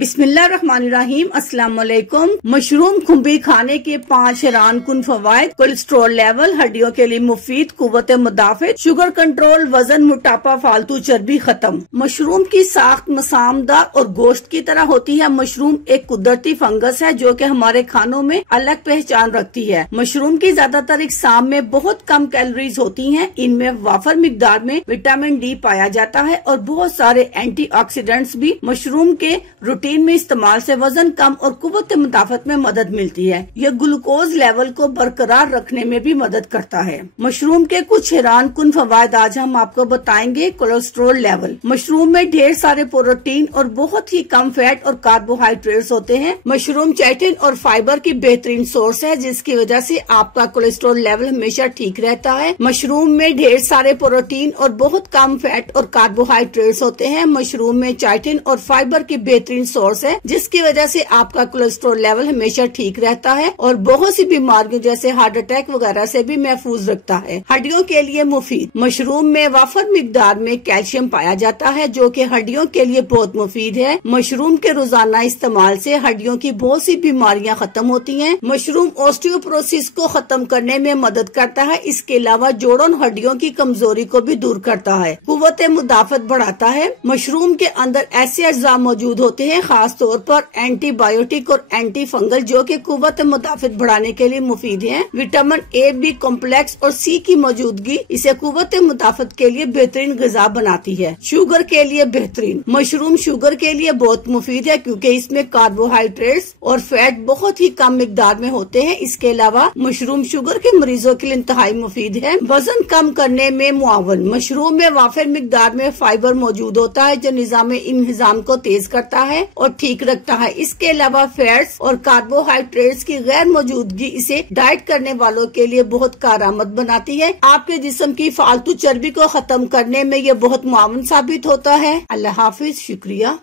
बिस्मिल्लाहिर्रहमानिर्रहीम। अस्सलाम वालेकुम। मशरूम खुम्बी खाने के 5 हैरानकुन फवायद। कोलेस्ट्रॉल लेवल, हड्डियों के लिए मुफीद, कुव्वत मुदाफित, शुगर कंट्रोल, वजन, मोटापा, फालतू चर्बी खत्म। मशरूम की साख्त मसामदार और गोश्त की तरह होती है। मशरूम एक कुदरती फंगस है जो कि हमारे खानों में अलग पहचान रखती है। मशरूम की ज्यादातर इकसाम में बहुत कम कैलोरीज होती हैं। इनमें वाफर मिकदार में विटामिन डी पाया जाता है और बहुत सारे एंटीऑक्सीडेंट्स भी। मशरूम के रूटीन में इस्तेमाल से वजन कम और कुव्वत मुदाफत में मदद मिलती है। यह ग्लूकोज लेवल को बरकरार रखने में भी मदद करता है। मशरूम के कुछ हैरानकुन फवायद आज हम आपको बताएंगे। कोलेस्ट्रॉल लेवल, मशरूम में ढेर सारे प्रोटीन और बहुत ही कम फैट और कार्बोहाइड्रेट्स होते हैं। मशरूम चिटिन और फाइबर की बेहतरीन सोर्स है जिसकी वजह से आपका कोलेस्ट्रॉल लेवल हमेशा ठीक रहता है। मशरूम में ढेर सारे प्रोटीन और बहुत कम फैट और कार्बोहाइड्रेट्स होते हैं। मशरूम में चिटिन और फाइबर की बेहतरीन सोर्स है जिसकी वजह से आपका कोलेस्ट्रॉल लेवल हमेशा ठीक रहता है और बहुत सी बीमारियों जैसे हार्ट अटैक वगैरह से भी महफूज रखता है। हड्डियों के लिए मुफीद, मशरूम में वाफर मिकदार में कैल्शियम पाया जाता है जो कि हड्डियों के लिए बहुत मुफीद है। मशरूम के रोजाना इस्तेमाल से हड्डियों की बहुत सी बीमारियां खत्म होती हैं। मशरूम ऑस्टियोपोरोसिस को खत्म करने में मदद करता है। इसके अलावा जोड़ों और हड्डियों की कमजोरी को भी दूर करता है। कुव्वत मुदाफत बढ़ाता है। मशरूम के अंदर ऐसे अज्जा मौजूद होते हैं खास तौर पर एंटीबायोटिक और एंटी फंगल जो कि कुव्वत मुदाफित बढ़ाने के लिए मुफीद हैं। विटामिन ए, बी कॉम्प्लेक्स और सी की मौजूदगी इसे कुव्वत मुदाफित के लिए बेहतरीन ग़िज़ा बनाती है। शुगर के लिए बेहतरीन, मशरूम शुगर के लिए बहुत मुफीद है क्योंकि इसमें कार्बोहाइड्रेट्स और फैट बहुत ही कम मिकदार में होते हैं। इसके अलावा मशरूम शुगर के मरीजों के लिए इंतहाई मुफीद है। वजन कम करने में मुआवन, मशरूम में वाफिर मिकदार में फाइबर मौजूद होता है जो निजाम इंहिज़ाम को तेज करता है और ठीक रखता है। इसके अलावा फैट्स और कार्बोहाइड्रेट्स की गैर मौजूदगी इसे डाइट करने वालों के लिए बहुत कारआमद बनाती है। आपके जिस्म की फालतू चर्बी को खत्म करने में यह बहुत मुआवन साबित होता है। अल्लाह हाफिज, शुक्रिया।